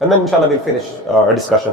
and then inshallah we'll finish our discussion.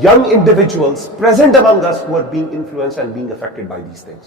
young individuals present among us who are being influenced and being affected by these things.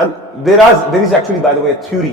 and there is actually by the way a theory,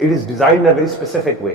it is designed in a very specific way.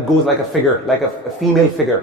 it goes like a figure, like a female figure.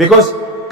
because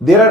There are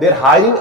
they are hiring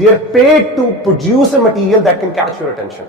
They are paid to produce a material that can catch your attention,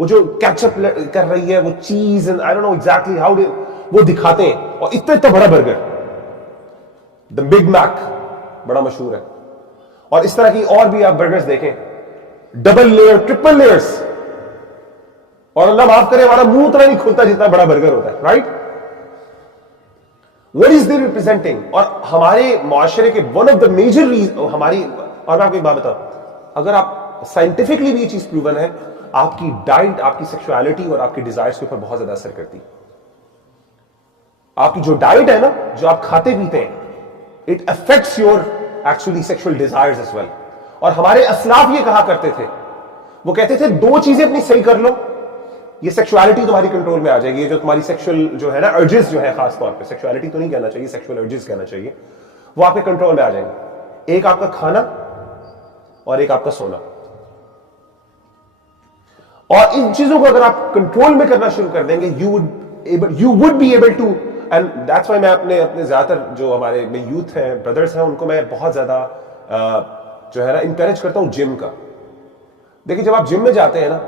وہ جو catch up کر رہی ہے وہ چیز and I don't know exactly how وہ دکھاتے ہیں, اور اتنا بڑا برگر, دا بگ میک بڑا مشہور ہے, اور اس طرح کی اور بھی آپ برگرز دیکھیں, ڈبل لیئر, ٹرپل لیئرز, اور اللہ معاف کرے ہمارا منہ اتنا نہیں کھلتا جتنا بڑا برگر ہوتا ہے, right. What is they representing؟ اور ہمارے معاشرے کے one of the major reason ہماری, اور میں آپ کو ایک بات بتاؤں, اگر آپ سائنٹیفکلی بھی یہ چیز پروون ہے, آپ کی ڈائٹ, آپ کی سیکشوالٹی اور آپ کی ڈیزائرز کے اوپر بہت زیادہ اثر کرتی. آپ کی جو ڈائٹ ہے نا, جو آپ کھاتے پیتے ہیں, it affects your actually sexual desires as well. اور ہمارے اسلاف یہ کہا کرتے تھے, وہ کہتے تھے دو چیزیں اپنی صحیح کر لو, یہ سیکشوالٹی تمہاری کنٹرول میں آ جائے گی. یہ جو تمہاری سیکشل جو ہے نا ارجز جو ہے, خاص طور پہ سیکشوالٹی تو نہیں کہنا چاہیے, سیکشل ارجز کہنا چاہیے, وہ آپ کے کنٹرول میں آ جائیں گے. ایک آپ کا کھانا اور ایک آپ کا سونا. اور ان چیزوں کو اگر آپ کنٹرول میں کرنا شروع کر دیں گے, you would be able to, and that's why میں اپنے زیادہ تر جو ہمارے یوتھ ہیں, بردرز ہیں, ان کو میں بہت زیادہ جو ہے نا انکریج کرتا ہوں جم کا. دیکھیں جب آپ جم میں جاتے ہیں نا,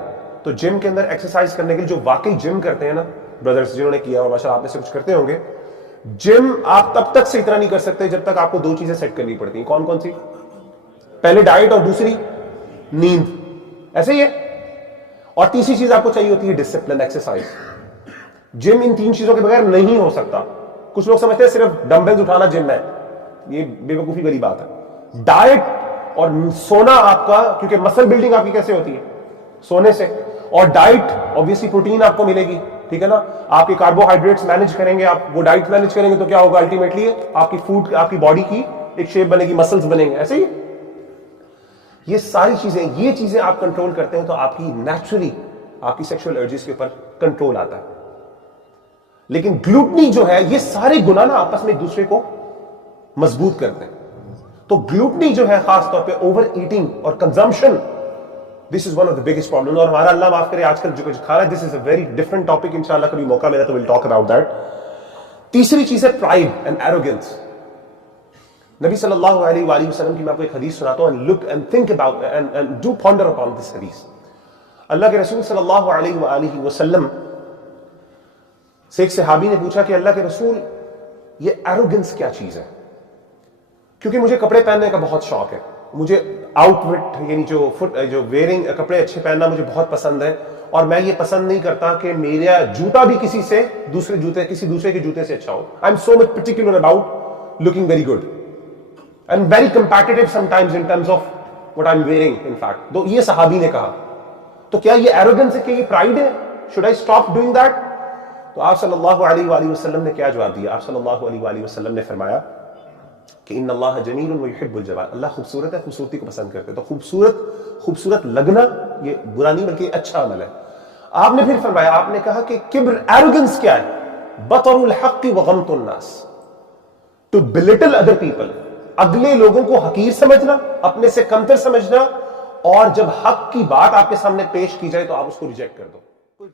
تو جم کے اندر ایکسرسائز کرنے کے لیے جو واقعی جم کرتے ہیں نا بردرز, جنہوں نے کیا, اور ماشاءاللہ آپ میں سے کچھ کرتے ہوں گے, جم آپ تب تک صحیح طرح نہیں کر سکتے جب تک آپ کو دو چیزیں سیٹ کرنی پڑتی ہیں. کون کون سی؟ پہلے ڈائٹ اور دوسری نیند, ایسے ہی ہے. اور تیسری چیز آپ کو چاہیے ہوتی ہے ڈسپلن, ایکسرسائز. جم ان تین چیزوں کے بغیر نہیں ہو سکتا. کچھ لوگ سمجھتے ہیں صرف ڈمبلز اٹھانا جم ہے, یہ بے وقوفی والی بات ہے. ڈائٹ اور سونا آپ کا, کیونکہ مسل بلڈنگ آپ کی کیسے ہوتی ہے؟ سونے سے. اور ڈائٹ obviously پروٹین آپ کو ملے گی, ٹھیک ہے نا, آپ کے کاربوہائیڈریٹس مینج کریں گے, آپ وہ ڈائٹ مینج کریں گے تو کیا ہوگا الٹیمیٹلی, آپ کی فوڈ, آپ کی باڈی کی ایک شیپ بنے گی, مسلز بنیں گے, ایسے ہی. یہ ساری چیزیں, یہ چیزیں آپ کنٹرول کرتے ہیں تو آپ کی نیچرلی آپ کی سیکشل ارجز کے اوپر کنٹرول آتا ہے. لیکن گلوٹنی جو ہے, یہ سارے گناہ نا آپس میں ایک دوسرے کو مضبوط کرتے ہیں. تو گلوٹنی جو ہے خاص طور پہ اوور ایٹنگ اور consumption, this is one of the biggest problems. اور ہمارا اللہ معاف کرے آج کل جو کھا رہا ہے, this is a very different topic. انشاءاللہ کبھی موقع ملا تو we'll talk about that. تیسری چیز ہے pride and arrogance. نبی صلی اللہ علیہ وآلہ وسلم کی میں آپ کو ایک حدیث سناتا ہوں, and look and think about and do ponder upon this حدیث. اللہ کے رسول صلی اللہ علیہ وآلہ وسلم سے ایک صحابی نے پوچھا کہ اللہ کے رسول, یہ arrogance کیا چیز ہے؟ کیونکہ مجھے کپڑے پہننے کا بہت شوق ہے, مجھے آؤٹ فٹ یعنی جو ویئرنگ کپڑے اچھے پہننا مجھے بہت پسند ہے, اور میں یہ پسند نہیں کرتا کہ میرا جوتا بھی کسی دوسرے کے جوتے سے اچھا ہو. I am so much particular about looking very good and very competitive some times in terms of what I am wearing. In fact تو یہ صحابی نے کہا, تو کیا یہ ایروگنس ہے, کہ یہ پرائڈ ہے؟ Should I stop doing that? تو آپ صلی اللہ علیہ وآلہ وسلم نے کیا جواب دیا؟ آپ صلی اللہ علیہ وآلہ وسلم نے فرمایا کہ ان اللہ جمیل ویحب الجمال, اللہ خوبصورت ہے, خوبصورتی کو پسند کرتے. تو خوبصورت لگنا یہ برا نہیں بلکہ اچھا عمل ہے. آپ نے پھر فرمایا, آپ نے کہا کہ کبر, ایروگنس کیا ہے؟ بطر الحق وغمط الناس, ٹو بلٹل ادر پیپل, اگلے لوگوں کو حقیر سمجھنا, اپنے سے کمتر سمجھنا, اور جب حق کی بات آپ کے سامنے پیش کی جائے تو آپ اس کو ریجیکٹ کر دو.